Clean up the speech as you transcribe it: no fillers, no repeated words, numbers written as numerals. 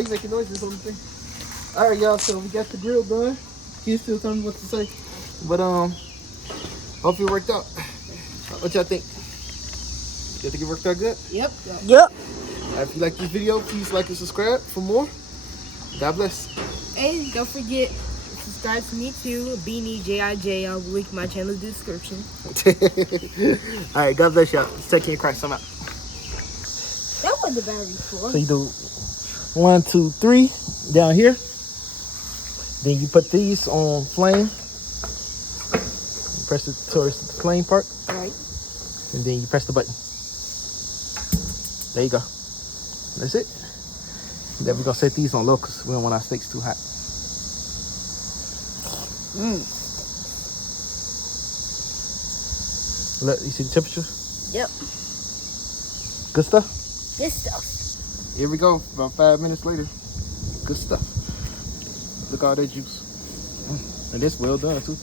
Why you making noises on the thing? All right, y'all. So we got the grill done. Can you still tell me what to say? But hope it worked out. What y'all think? You think it worked out good? Yep. If you like this video, please like and subscribe for more. God bless. And don't forget, subscribe to me too, Beanie JIJ. I'll link my channel in the description. All right, God bless y'all. Take care, Christ. I'm out. That was the battery for. So you do 1, 2, 3 down here. Then you put these on flame. Press it towards the flame part. All right. And then you press the button. There you go. That's it. Then we're gonna set these on low because we don't want our steaks too hot. Look, you see the temperature? Yep. Good stuff? Good stuff. Here we go, about 5 minutes later. Good stuff. Look at all that juice. And it's well done too.